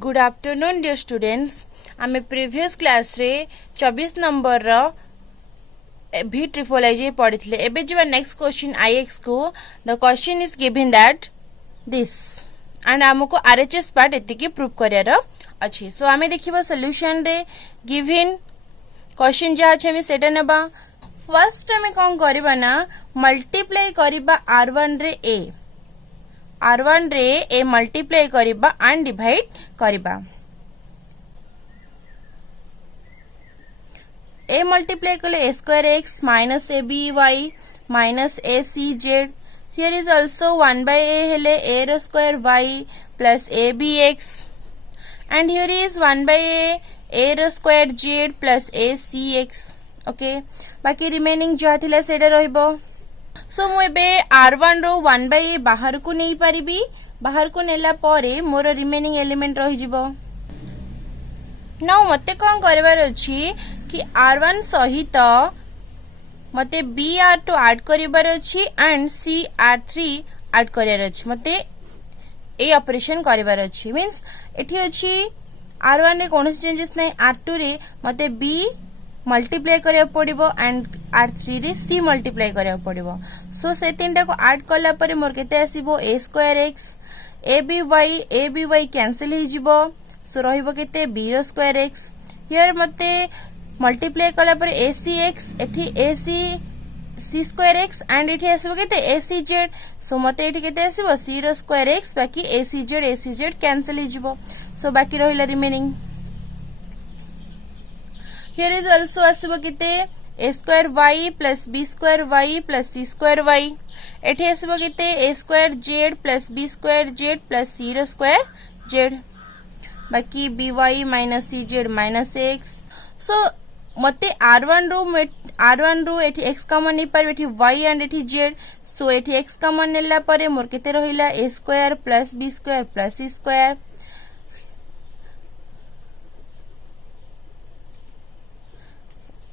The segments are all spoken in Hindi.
Good afternoon dear students. आमे प्रीवियस क्लास रे 24 नंबर रो भी ट्रिपल आई पढ़ी एबे जो नेक्स्ट क्वेश्चन आईएक्स को the question is given that this and आमको आरएचएस पार्ट एतिकी प्रूव करार अच्छी। सो आमे देखिबा सॉल्यूशन रे गिवन क्वेश्चन जहाँ अच्छे हमें सेटा नेबा। फर्स्ट आमे कौन करबा ना मल्टीप्लाई करबा r1 रे r1 रे ए मल्टीप्लाई करबा एंड डिवाइड करबा। ए मल्टीप्लाई कले a square x minus ab y minus ac z. Here is also 1 by a हेले a रो square y plus ab x and here is 1 by a रो square z plus ac x. Okay बाकी रिमेनिंग जहाँ थिला सेटा रहइबो। सो मु एबे r1 रो 1 by a बाहर को नहीं पारिबी। बाहर को नेला परे मोर रिमेनिंग एलिमेंट रहि जिवो। नाउ मते कोन करबार अछि कि r1 सहित मते br2 ऐड करिबार अछि एंड cr3 ऐड करियार अछि। मते ए ऑपरेशन करिबार अछि मींस एठी अछि r1 रे कोनोसी चेंजेस नै r2 रे मते b मल्टीप्लाई करिया पड़िबो एंड r3 रे c मल्टीप्लाई करिया पड़िबो। सो से तीनटा को ऐड करला परे मोर केते आसीबो a square x aby cancel हो जिवो। सो रहिबो केते b रो स्क्वायर x। हियर मते मल्टीप्लाई कला पर ac x एठी ac c square x and एठी आसीबो केते ac z। सो मते एठी केते आसीबो c रो स्क्वायर x बाकी ac z कैंसिल हो जिवो। सो बाकी रहिला रिमेनिंग। हियर इज आल्सो आसीबो केते a square y plus b square y plus c square y। एठी आसीबो केते a square z plus b square z plus c रो स्क्वायर z बाकी by minus cz minus x। So मते r1 रो एठी x कॉमन नै पार एठी y एंड एठी z। सो एठी x कॉमन नेला परे मोर केते रहिला a square plus b square plus c square.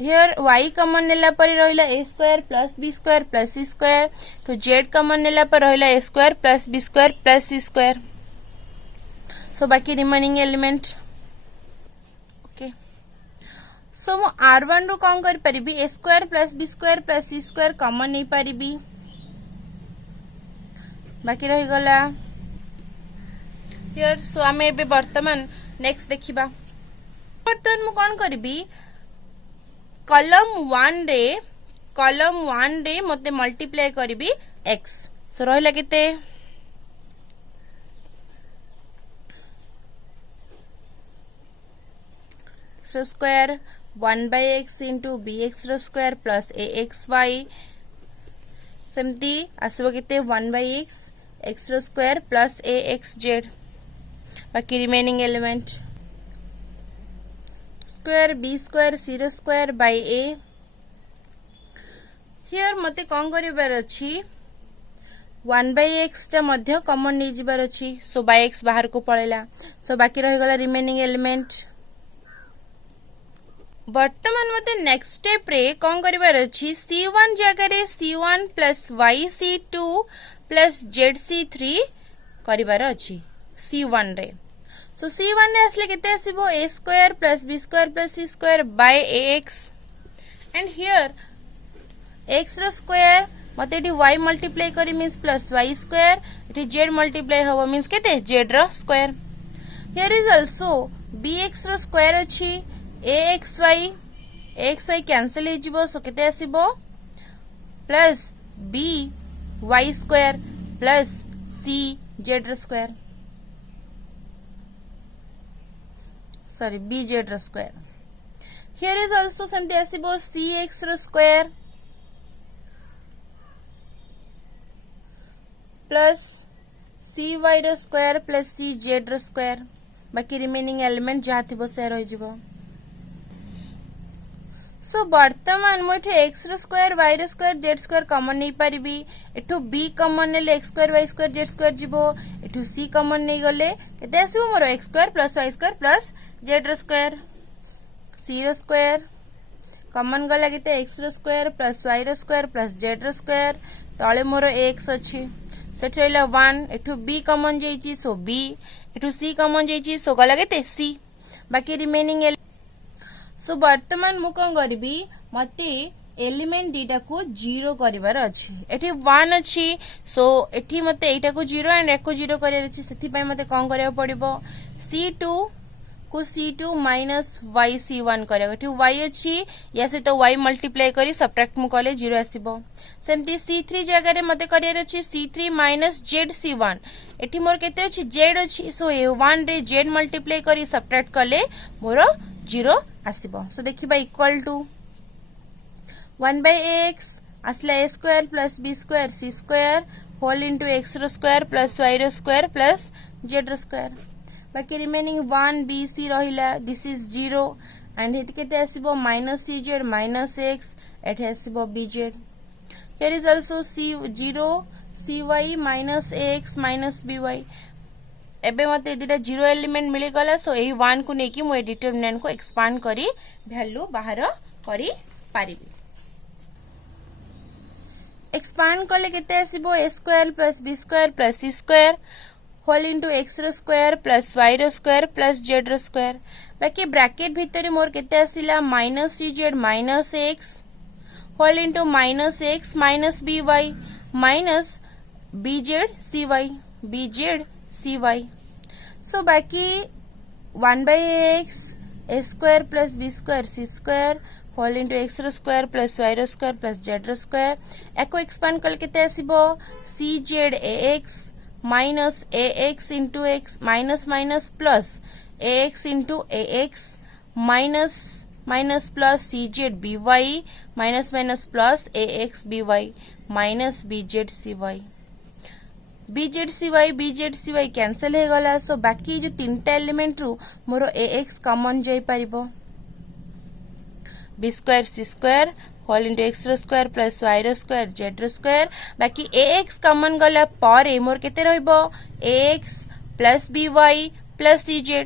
Here y common नेला पर रहिला a square plus b square plus c square. तो z कॉमन नेला पर रहिला a square plus b square plus c square. So बाकी रिमेनिंग एलिमेंट ओके। सो मु r1 रो कौन कर परिबी a square plus b square plus c square common नहीं परिबी बाकी रही गला हियर। सो आमे एबे वर्तमान नेक्स्ट देखिबा। वर्तमान मु कौन करबी कॉलम 1 रे मते मल्टीप्लाई करबी x। सो रहिला केते x रो square 1 by x into bx रो स्क्वायर प्लस axy सेमती आसबो केते 1 by x रो स्क्वायर प्लस axz बाकी remaining element square b square c रो स्क्वायर by a। हियर मते कोन करिबार अछि 1 by x टा मध्य कॉमन नै जिबार अछि। सो by x बाहर को पळेला। सो बाकी रहि गला रिमेनिंग एलिमेंट। वर्तमान मते नेक्स्ट स्टेप रे कोन करिबार अछि c1 जगह रे c1 plus yc2 plus zc3 करिबार अछि c1 रे। सो c1 रे असले केते आसीबो a square plus b square plus c square by ax and here x रो स्क्वायर मते एटी y मल्टीप्लाई करी मींस प्लस y स्क्वायर एटी z मल्टीप्लाई हबो मींस केते z रो square. Here is also bx रो स्क्वायर अछि axy कैंसिल हो जिवो। सो केते आसीबो plus by square plus c z रो स्क्वायर सॉरी bz रो स्क्वायर। हियर इज आल्सो सेमते आसीबो cx रो स्क्वायर प्लस cy रो स्क्वायर प्लस cz रो स्क्वायर बाकी रिमेनिंग एलिमेंट जहाँ थिबो से रहि जिवो। सो वर्तमान मुठे x रो स्क्वायर y रो स्क्वायर z स्क्वायर कॉमन नहीं पारिबी। एठो b कॉमन नेले x square y square z square जिवो। एठो c कॉमन नहीं गले केते आसीबो मोर x square plus y square plus z रो स्क्वायर। c रो स्क्वायर कॉमन गला केते x रो स्क्वायर प्लस y रो स्क्वायर प्लस z रो स्क्वायर तळे मोर x अछि सेठ रहला 1 एठो b कॉमन जाईची सो b एठू सी कॉमन जाइछि सो गला केते सी बाकी रिमेनिंग सो वर्तमान मु कौन करी मते एलिमेंट दीटा को जीरो करिवार अछि एठी 1 अछि सो एठी मते एटा को जीरो एंड एक को जीरो करिवार अछि सेति पय मते कोन करिया पड़िबो c2 को c2 माइनस yc1 करिया एठी y अछि या से तो y मल्टीप्लाई करी सब्ट्रैक्ट मु कले जीरो आसीबो सेमती c3 जगह रे मते करियार अछि c3 माइनस zc1 एठी मोर केते अछि z अछि सो a1 रे z मल्टीप्लाई करी सब्ट्रैक्ट कले मोर जीरो आसीबो सो देखिबा इक्वल टू 1 by ax असला a square plus b square c square whole into x रो square plus y रो square plus z रो square बाकी रिमेनिंग 1 b c रहिला दिस इज 0 एंड हेति केते आसीबो माइनस cz माइनस x एठे आसीबो bz here is also c0 cy minus ax minus by एबे मते दिटा जीरो एलिमेंट मिली गला सो एही 1 को नेकी मो डिटरमिनेंट को एक्सपांड करी वैल्यू बाहर करी पारिबी एक्सपांड कले केते आसीबो a square plus b square plus c square whole into x रो स्क्वायर प्लस y रो स्क्वायर प्लस z रो स्क्वायर बाकी ब्रैकेट भीतर मोर केते आसीला minus cz minus x whole into minus x minus by minus bz cy so बाकी 1 by ax a square plus b square c square whole into x रो स्क्वायर प्लस y रो स्क्वायर प्लस z रो स्क्वायर एको एक्सपांड कल केते आसीबो cz ax minus ax into x minus minus plus ax into ax minus minus plus cz by minus minus plus ax by minus bz cy bz cy cancel हे गला सो बाकी जो तीनटा एलिमेंट रु मोर ax कॉमन जाई परिबो b square c square whole into x रो स्क्वायर प्लस y रो स्क्वायर z रो स्क्वायर बाकी ax कॉमन गला पर मोर केते रहइबो ax plus by plus cz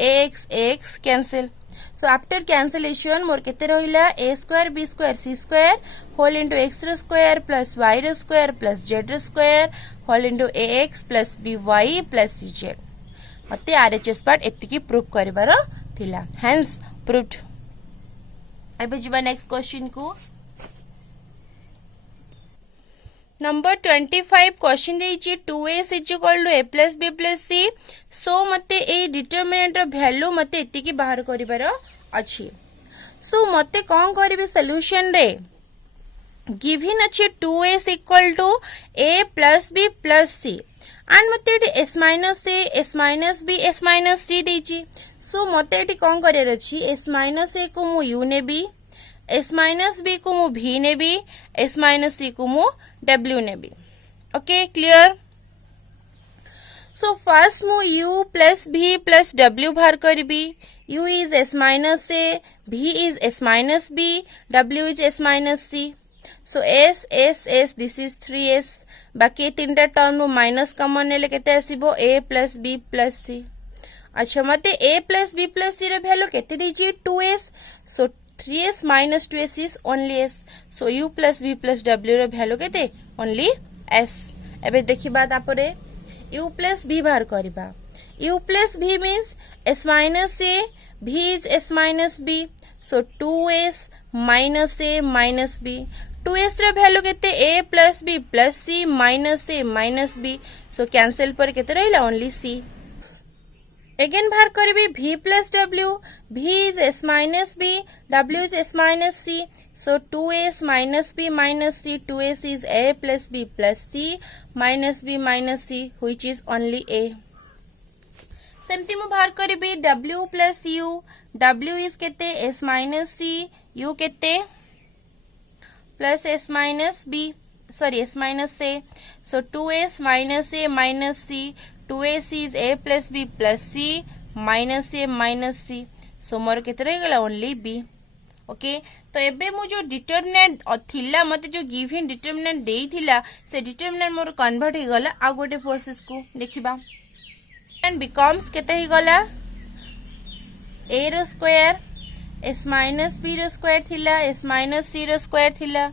ax cancel so after cancellation मोर केते रहिला a square b square c square whole into x रो स्क्वायर प्लस y रो स्क्वायर प्लस z रो square whole into ax plus by plus cz मते RHS पार्ट एतिकी प्रूफ करिवार थिला हेंस प्रूव्ड एबे जिबा नेक्स्ट क्वेश्चन को नंबर 25 क्वेश्चन देइची 2a equal to a plus b plus c so मते ए डिटरमिनेंट रो वैल्यू मते एतिकी बाहर करिवार अछि सो मते कोन करबे सॉल्यूशन रे गिवन अछि 2a equal to a plus b plus c and मते s minus a s minus b s minus c देइची सो मते एटी कोन करियर अछि s माइनस a को मु u नेबी s माइनस b को मु v नेबी s माइनस c को मु w नेबी ओके क्लियर सो फर्स्ट मु u plus v plus w बाहर करबी u is s minus a v is s minus b w is s minus c so s s s this is 3s बाकी तीनटा टर्म नु माइनस कॉमन नेले केते आसीबो a plus b plus c अच्छा मते a plus b plus c रे वैल्यू केते दीची 2s so 3s minus 2s is only s so u plus b plus w रे वैल्यू केते ओनली s एबे देखिबा तापरे u प्लस b बाहर करबा u plus b means s minus a v is s minus b so 2s minus a minus b 2s रे वैल्यू केते a plus b plus c minus a minus b so cancel पर केते रहला ओनली c अगेन बाहर करबी v plus w v is s minus b w is s minus c so 2s minus b minus c 2s is a plus b plus c minus b minus c which is only a सेमती मु बाहर करबी w plus u w is केते s minus c u केते plus s minus b sorry s minus a so 2s minus a minus c 2s is a plus b plus c minus a minus c so मोर केते रह गला ओनली b ओके तो एबे मु जो डिटरमिनेंट थिला मते जो गिवन डिटरमिनेंट देई थिला से डिटरमिनेंट मोर कन्वर्ट हे गला आ गोटे प्रोसेस को देखिबा एंड बिकम्स केते हे गला a रो स्क्वायर s minus b रो स्क्वायर थिला s minus c रो स्क्वायर थिला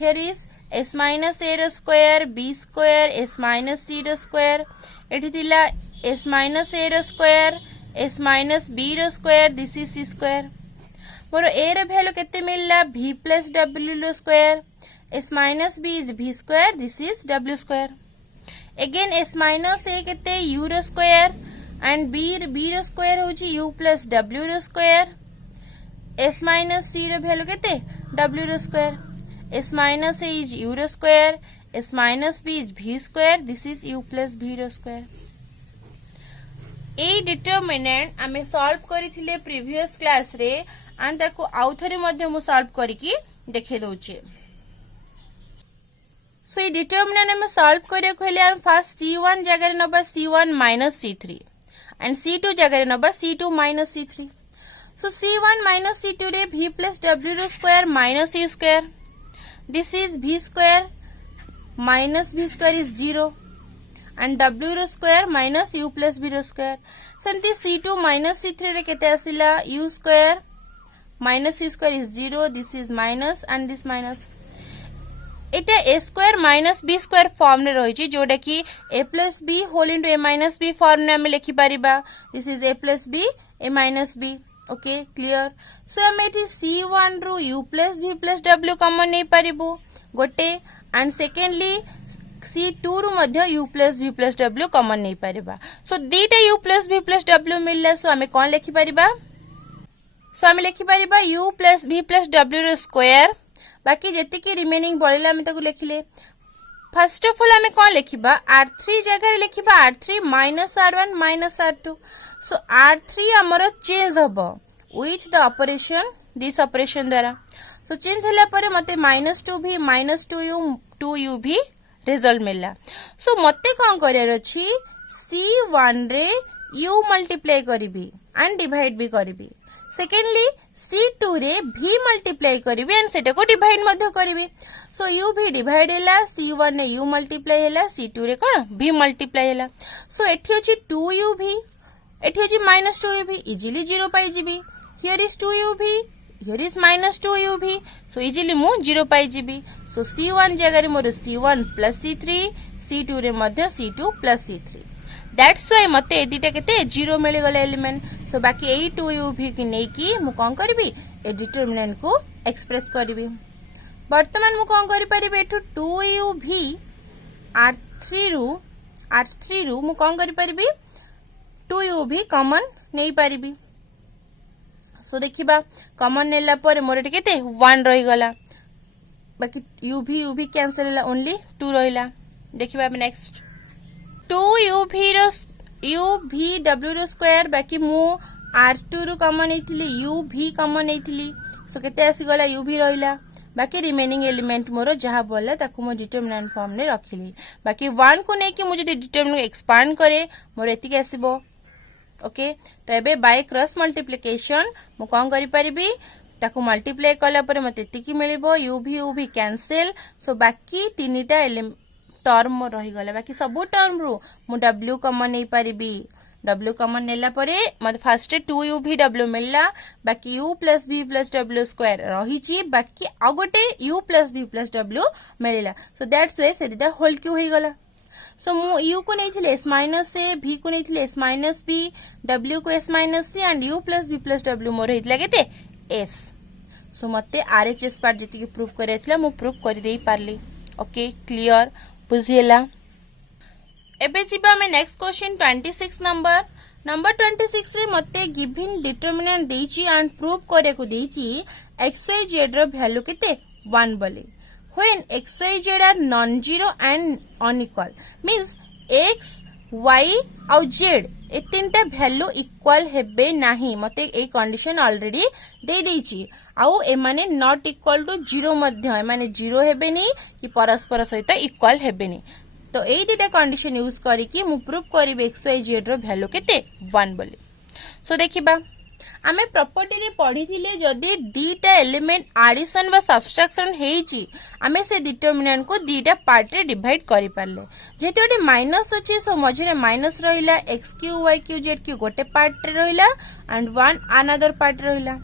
here is s minus a रो square b square s minus c रो स्क्वायर एठी थिला s माइनस a रो स्क्वायर s माइनस b रो square this is c square मोर a रो वैल्यू केते मिलला v प्लस w रो square s minus b is v square this is w square again s minus a केते u रो स्क्वायर एंड b रो स्क्वायर होची u प्लस w रो स्क्वायर s माइनस c रो वैल्यू केते w रो square s minus a is u रो square s minus b is v square this is u plus v रो स्क्वायर ए डिटरमिनेंट आमे सॉल्व करिथिले प्रीवियस क्लास रे एंड ताको आउ थरे मध्ये मु सॉल्व करिकि देखे दोचे सो ए डिटरमिनेंट आमे सॉल्व करिया कहले हम फर्स्ट c1 जगह रे नबा c1 minus c3 and c2 जगह रे नबा c2 minus c3 सो c1 minus c2 रे v plus w रो स्क्वायर minus c स्क्वायर this is v square minus v square is 0 and w रो square minus u plus v रो स्क्वायर सेंती c2 minus c3 रे केते आसिला u square minus c square is 0 this is minus and this minus Etah a square minus b square form रे रहिछि जोडा कि a plus b whole into a minus b form ने हम लिखि परिबा this is a plus b a minus b okay clear सो हम एठी c1 रो u plus v plus w common नै परिबो गोटे एंड सेकेंडली c2 रो मध्ये u plus v plus w common नै परिबा सो दीटा u plus v plus w मिलला सो हमें कोन लिखि परिबा सो हमें लिखि परिबा u plus v plus w रो स्क्वायर बाकी जति की रिमेनिंग बळिला हम ताको लिखिले फर्स्ट ऑफ ऑल हमें कोन लिखिबा r3 जगह रे लिखिबा r3 minus r1 minus r2 सो r3 हमरो चेंज हबो with the operation this operation द्वारा सो चेंज होला परे मते -2v -2u भी रिजल्ट मिलला सो मते कोन करियर अछि c1 रे u मल्टीप्लाई करबी एंड डिवाइड भी करबी सेकेंडली c2 रे v मल्टीप्लाई करबी एंड सेटा को डिवाइड मध्य करबी सो u भी डिवाइड हैला c1 रे u मल्टीप्लाई हैला c2 रे कोन v मल्टीप्लाई हैला सो एठी अछि 2uv एठी अछि -2uv easily 0 pi GB here is 2uv here is -2uv so easily मु 0 पाई जीबी सो c1 जगह रे मोर c1 प्लस c3 c2 रे मध्ये c2 plus c3 that's why मते एदिटा केते 0 मिल गले एलिमेंट सो बाकी एई 2uv कि नै कि मु कोन करबी ए डिटरमिनेंट को एक्सप्रेस करबी वर्तमान मु कोन करि परिबे एठु 2uv r3 रु मु कोन करि परिबी 2uv कॉमन नै परिबी सो देखिबा कॉमन नेला पर मोर एटे केते 1 रहि गला बाकी uv कैंसिल होला ओनली 2 रहिला देखिबा नेक्स्ट 2uv रो स्क्वायर बाकी मु r2 रो कॉमन नैथिली uv कॉमन नैथिली सो केते आसी गला uv रहिला बाकी रिमेनिंग एलिमेंट मोर जहा बोला ताकू मो डिटरमिनेंट फॉर्म ने रखिली बाकी 1 को नै कि मु जदी डिटरमिनेंट एक्सपांड करे मोर एति के आसीबो ओके तो एबे बाय क्रॉस मल्टीप्लिकेशन मु कोन करि परिबी ताकू मल्टीप्लाई कला पर मते एति की मिलिबो uv कैंसिल सो बाकी तीनटा टर्म रहि गला बाकी सब टर्म रो मु w कॉमन नै परिबी w कॉमन नेला परे मते फर्स्ट 2uv मिलला बाकी u plus v plus w square रहिची बाकी आ गोटे u plus v plus w मिलला सो दैट्स व्हाई सेटा होल क्यू होई गला सो मु u को नैथिले s minus a v को नैथिले s minus b w को s minus c and u plus v plus w मोर हेतला केते s सो मते RHS पार्ट जति के प्रूफ करैथला मु प्रूफ कर देई पारली ओके क्लियर बुझियला एबे जिबा में नेक्स्ट क्वेश्चन 26 नंबर 26 रे मते गिवन डिटरमिनेंट देची एंड प्रूफ करे को देची xyz रो वैल्यू केते 1 बोले when xyz are non-zero and unequal means x y और z ए तीनटा वैल्यू इक्वल हेबे नाही मते ए कंडीशन ऑलरेडी दे देची आउ ए माने नॉट इक्वल टू 0 मध्ये माने 0 हेबे नी कि परस्पर सहित इक्वल हेबे नी तो ए दिटा कंडीशन यूज करी कि मु प्रूफ करिवे xyz रो वैल्यू केते 1 बोली सो देखिबा आमे प्रॉपर्टी रे पढिथिले जदी दीटा एलिमेंट एडिशन वा सब्ट्रैक्शन हेची आमे से डिटरमिनेंट को दीटा पार्ट रे डिवाइड करि पारले जेते ओटे माइनस अछि सो मझरे माइनस रहिला xq yq zq गोटे पार्ट रे रहिला एंड 1 अनदर पार्ट रहिला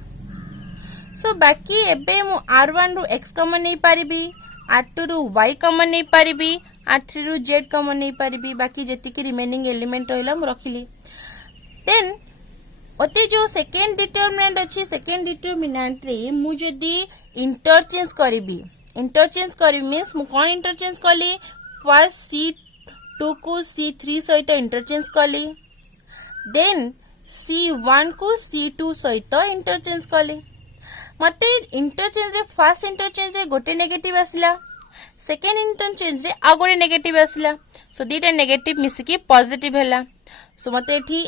सो बाकी एबे मु r1 रु x कॉमन नै पारिबी r2 रु y कॉमन नै पारिबी R3 रू Z कॉमन नहीं पारिबी बाकी जेतिकी रिमेनिंग एलिमेंट रहला मु रखिली देन ओते जो सेकेंड डिटरमिनेंट अच्छी सेकेंड डिटरमिनेंट रे मु जदी इंटरचेंज करी मींस मु कोन इंटरचेंज कली फर्स्ट C2 को C3 सहित इंटरचेंज कली देन C1 को C2 सहित इंटरचेंज कली मते इंटरचेंज रे फर्स्ट इंटरचेंज रे गोटे नेगेटिव आसिला सेकेंड इंटरचेंज रे आ गोटे नेगेटिव आसिला सो दीटा नेगेटिव मिसिकी पॉजिटिव हैला सो मते एठी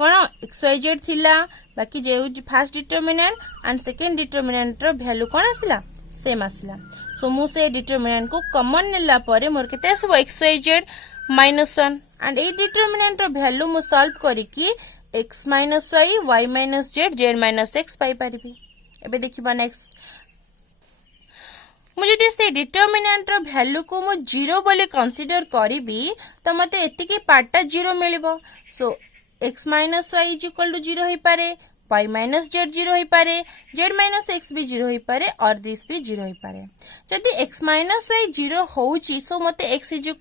कोन XYZ थिला बाकी जे first determinant and second determinant रो वैल्यू कोन आसिला सेम आसिला सो मु से डिटरमिनेंट को कॉमन नेला परे मोर केते आसबो XYZ -1 एंड ए डिटरमिनेंट रो वैल्यू मु सॉल्व करी कि x - y y - z z - x पाई परिबी एबे देखिबा नेक्स्ट मु जदी से डिटरमिनेंट रो वैल्यू को मु 0 बोली कंसीडर करिबी त मते एतिकी पार्टटा 0 मिलिबो सो x - y = 0 होई पारे y - z 0 होई पारे z - x भी 0 होई पारे और दिस भी 0 होई पारे जदी x - y 0 होउची सो मते x =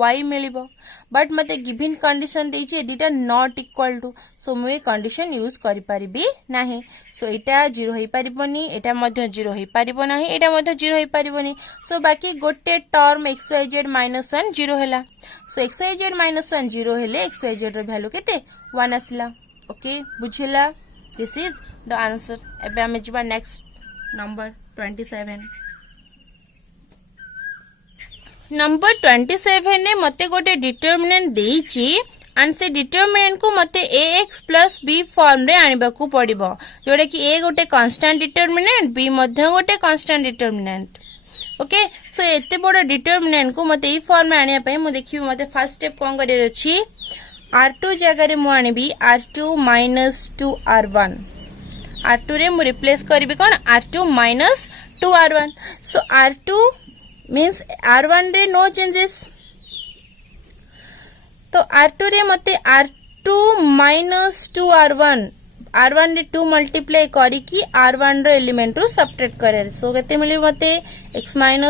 y मिलिबो बट मते गिवन कंडीशन देछि एदिटा नॉट इक्वल टू सो मु ए कंडीशन यूज करि परिबी नाही सो एटा 0 होई परिबोनी एटा मध्ये 0 होई परिबो नाही एटा मध्ये 0 होई परिबोनी सो बाकी गोटे टर्म xyz -1 0 हैला सो xyz -1 0 हेले xyz रो वैल्यू केते 1 आसिला ओके बुझिला दिस इज द आंसर एबे हमें जिबा नेक्स्ट नंबर 27 नंबर 27 ने मते गोटे डिटरमिनेंट देइची एंड से डिटरमिनेंट को मते ax + b फॉर्म रे आनिबा को पड़िबो जोडे कि a गोटे कांस्टेंट डिटरमिनेंट b मध्ये गोटे कांस्टेंट डिटरमिनेंट ओके सो एते बडो डिटरमिनेंट को मते ई फॉर्म में आनिया पई मु देखिबो मते फर्स्ट स्टेप कोन करे अछि R2 जगह रे मु आनिबी R2 - 2R1 R2 रे मु रिप्लेस करबी कोन R2 - 2R1 सो R2 means R1 रे नो चेंजेस तो R2 रे मते R2 - 2R1 R1 रे 2 मल्टीप्लाई करी कि R1 रो एलिमेंट रो सब्ट्रैक्ट करे सो केते मिली मते x - 1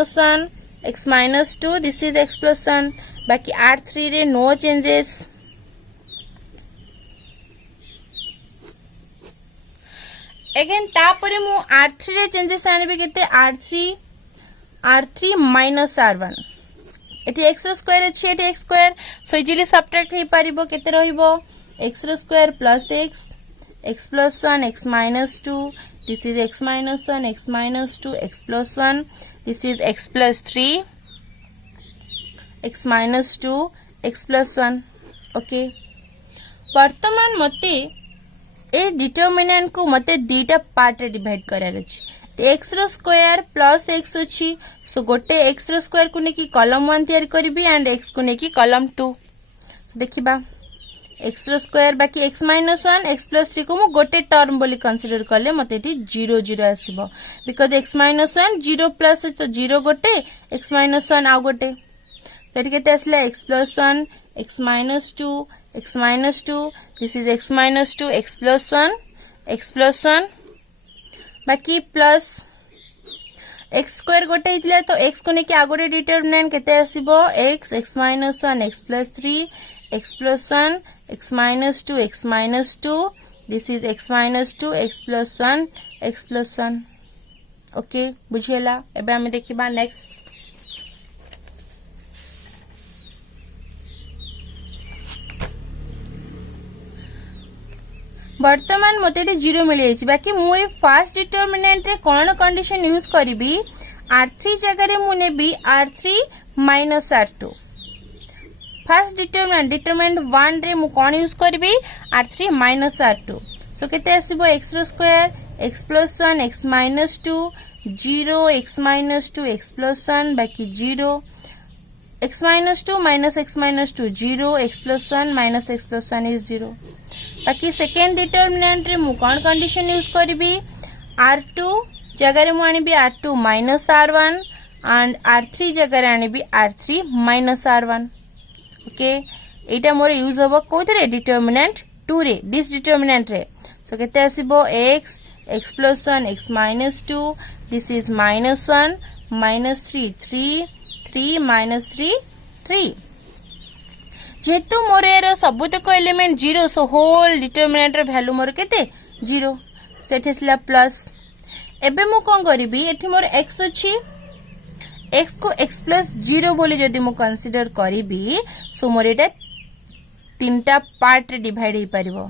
x - 2 this is x + 1 बाकी R3 रे नो चेंजेस अगेन तापरे मु R3 रे चेंजेस आनिबे केते R3 - R1 एटी x रो स्क्वायर अछि एटी x square so easily subtract हे परिबो केते रहिबो x रो स्क्वायर प्लस x x + 1 x - 2 this is x - 1 x - 2 x + 1 this is x + 3 x - 2 x + 1 okay वर्तमान मते ए डिटरमिनेंट को मते दीटा पार्ट रे डिवाइड करार अछि x रो स्क्वायर प्लस x अछि सो गोटे x रो स्क्वायर को नेकी कॉलम 1 तैयार करबी एंड x को नेकी कॉलम 2 सो देखिबा x रो स्क्वायर बाकी x - 1 x + 3 को मु गोटे टर्म बोली कंसीडर करले मते एटी 0 0 आसीबो बिकॉज़ x - 1 0 प्लस तो 0 गोटे x - 1 आ गोटे तो एटी केते आसले x + 1 x - 2 x - 2 this is x - 2 x + 1 बाकी प्लस x स्क्वायर गोटे हितले तो x को नेकी आगोटे डिटरमिनेंट केते आसीबो x x - 1 x + 3 x + 1 x - 2 x - 2 this is x - 2 x + 1 x + 1 okay बुझियला एबे हम देखिबा नेक्स्ट वर्तमान मते 0 मिल जाइछि बाकी मु ए फर्स्ट डिटरमिनेंट रे कोन कंडीशन यूज करबी R3 जगह रे मु नेबी R3 - R2 फर्स्ट डिटरमिनेंट 1 रे मु कोन यूज करबी R3 - R2 सो केते आसीबो x रो square x + 1 x - 2 0 x - 2 x + 1 बाकी 0 x - 2 - x - 2 0 x + 1 - x + 1 is 0 बाकी सेकेंड डिटरमिनेंट रे मु कोन कंडीशन यूज करबी R2 जगह रे मु आनिबी R2 - R1 एंड R3 जगह रे आनिबी R3 - R1 ओके एटा मोर यूज होबो कोथरे डिटरमिनेंट 2 रे दिस डिटरमिनेंट रे सो केते आसीबो x x + 1 x - 2 this is -1 -3 3 3 -3 3 जेहेतु मोर यार सबुतक एलिमेंट 0 सो होल डिटरमिनेंट र वैल्यू मोर केते 0 सेठी आसला प्लस एबे मु कोन करबी एठी मोर x अछि x को x प्लस 0 बोली जदि मु कंसीडर करिबी सो मोर एटा तीनटा पार्ट रे डिवाइड हे परिबो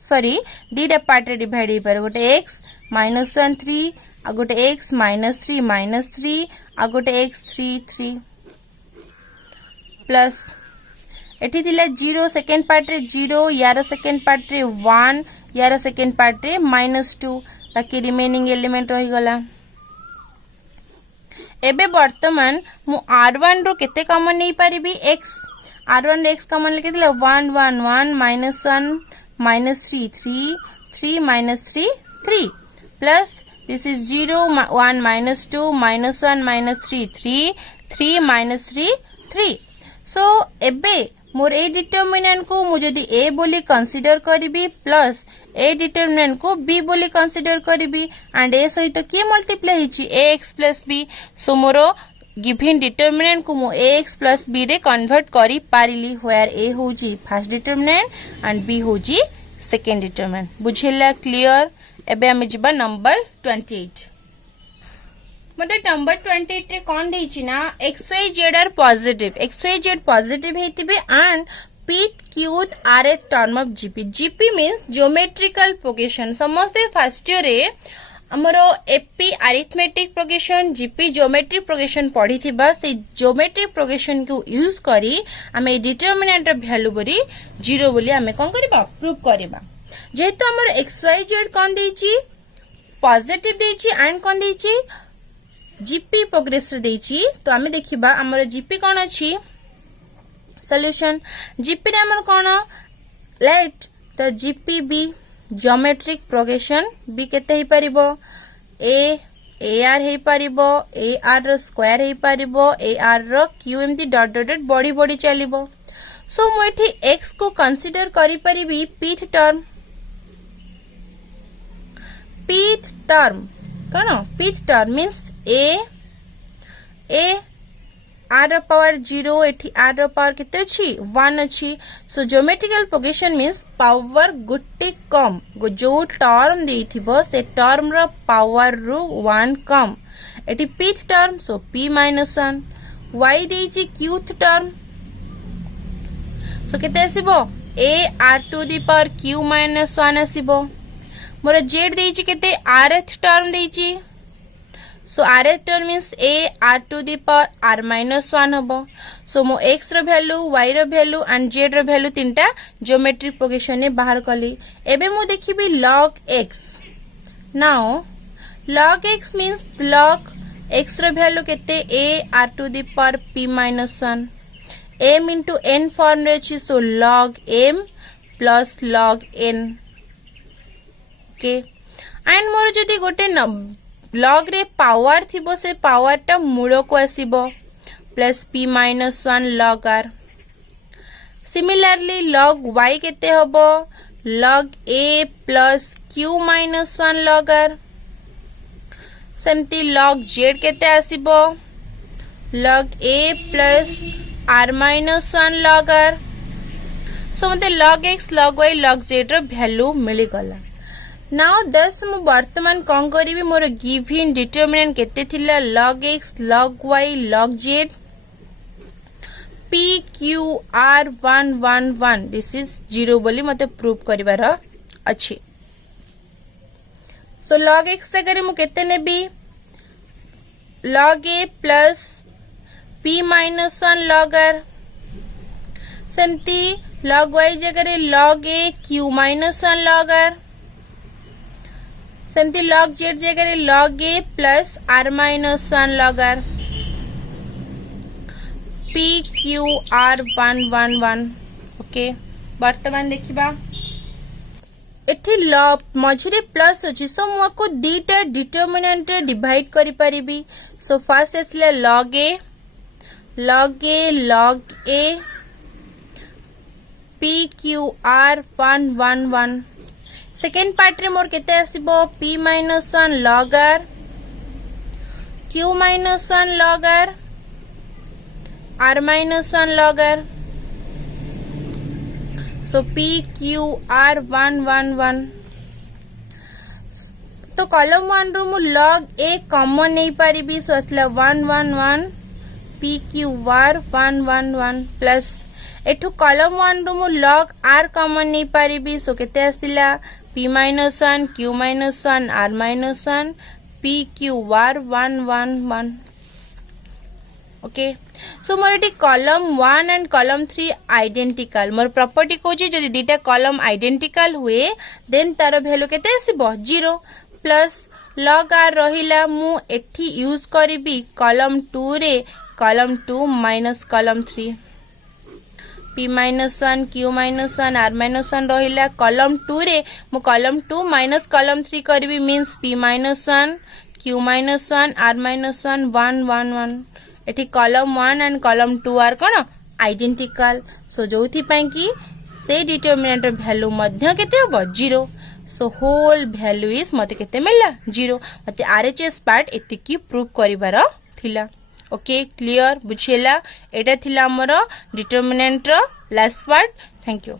सॉरी दीटा पार्ट रे डिवाइड हे परिबो गोटे x -1 3 आ गोटे x -3 आ गोटे x 3 प्लस एठी थिला 0 सेकंड पार्ट रे 0 यार सेकंड पार्ट रे 1 यार सेकंड पार्ट रे -2 बाकी रिमेनिंग एलिमेंट रही गला एबे वर्तमान मु r1 रो केते कॉमन नै परिबी x r1 रे x कॉमन लेके दिला 1 1 1 -1 -3 3 -3 3 प्लस दिस इज 0 1 -2 -1 -3 3 3 -3 सो एबे मोर ए डिटरमिनेंट को मु जदी a बोली कंसीडर करिबी प्लस ए डिटरमिनेंट को b बोली कंसीडर करिबी एंड ए सहित के मल्टीप्लाई हिची ax प्लस b सो मोर गिवन डिटरमिनेंट को मु ax प्लस b रे कन्वर्ट करी पारिली वेयर a होजी फर्स्ट डिटरमिनेंट एंड b होजी सेकंड डिटरमिनेंट बुझिला क्लियर एबे हम जिबा नंबर 28 मते नंबर 28 रे कोन देछि ना xyz are positive xyz positive हेतिबे and pth qth rth term of gp means geometrical progression समस्ते फर्स्ट ईयर रे हमरो AP arithmetic progression GP geometric progression पढ़ी थिबा से ज्योमेट्रिक प्रोग्रेशन को यूज करी हमें डिटरमिनेंट वैल्यू बरी 0 बोली हमें कोन करबा प्रूव करबा जेहेतु हमर xyz कोन देछि पॉजिटिव देछि एंड कोन देछि जीपी प्रोग्रेस देछि तो हमें देखिबा हमर जीपी कोन अछि सॉल्यूशन जीपी रे हमर कोन राइट तो जीपी बी ज्योमेट्रिक प्रोग्रेशन बी केते ही परिबो ए आर हे परिबो ए आर रो स्क्वायर हे परिबो ए आर रो क्यू एमती डॉट डॉट बॉडी बॉडी चलिबो सो मु एठी x को कंसीडर करि परिबी pth टर्म कोन pth term means a r power 0 एठी r पावर केते अछि 1 अछि so geometrical progression means power गुट्टी कम जो टर्म देथिबो से टर्म रो पावर रु 1 कम एठी pth term so p -1 y देछि qth टर्म सो केते आसीबो a r to the power q -1 आसीबो मोर z देछि केते rth टर्म देछि so rth term means a r to the power r -1 हबो सो मो x रो वैल्यू y रो वैल्यू एंड z रो वैल्यू तीनटा ज्योमेट्रिक प्रोग्रेशन ने बाहर कली एबे मु देखिबी log x now log x means log x रो वैल्यू केते a r to the power p -1 m into n form रे अछि सो log m plus log n okay and मोर जदी गोटे लॉग रे पावर थिबो से पावर टा मूल को आसीबो plus p -1 log r similarly log y केते हबो log a plus q -1 log r सेमती log z केते आसीबो log a plus r -1 log r so मते log x log y log z रो वैल्यू मिली गला नाउ दस मु वर्तमान कोन करिवि मोर गिवन डिटरमिनेंट केते थिला log x log y log z p q r 1 1 1 this is 0 बोली मते प्रूव करिवार अछि सो log x जगह मु केते नेबी log a plus p -1 log r सेमती log y जगह log a q -1 log r सेमती log z जगह log a plus r -1 log r p q r 1 1 1 okay वर्तमान देखिबा एठी मझरे प्लस अछि सो मु को दीटा डिटरमिनेंट रे डिवाइड करि परिबी सो फर्स्ट असले log a log a p q r 1 1 1 second part रे मोर केते आसीबो p -1 log r q -1 log r r minus 1 log r. So p q r 1 1 1. तो कॉलम 1 रू मु log a कॉमन नहीं पारिबी सो असला 1 1 1 p q r 1 1 1 plus एठू column 1 रू मु log r कॉमन नहीं पारिबी सो केते आसिला p minus 1 q minus 1 r minus 1 p q r 1 1 1. Okay so more eighty column 1 and column 3 identical more property Kochi जदि दीटा कॉलम आइडेंटिकल हुए देन तार वैल्यू केते आसीबो 0 प्लस log r रहिला मु एठी यूज करिबी कॉलम 2 रे column 2 minus column 3 p minus 1 q minus 1 r minus 1 रहिला कॉलम 2 रे मु कॉलम 2 माइनस कॉलम 3 करिबी means p minus 1 q minus 1 r minus 1 1 1 1. एठी कॉलम 1 एंड कॉलम 2 आर कोन आइडेंटिकल सो जोथि पई कि से डिटरमिनेंट वैल्यू मध्य केते हो 0 सो होल वैल्यू इज मते केते मिलला 0 मते आरएचएस पार्ट एति की प्रूव करिवार थिला. ओके क्लियर बुझेला एटा थिला हमर डिटरमिनेंट रो लास्ट पार्ट. Thank you.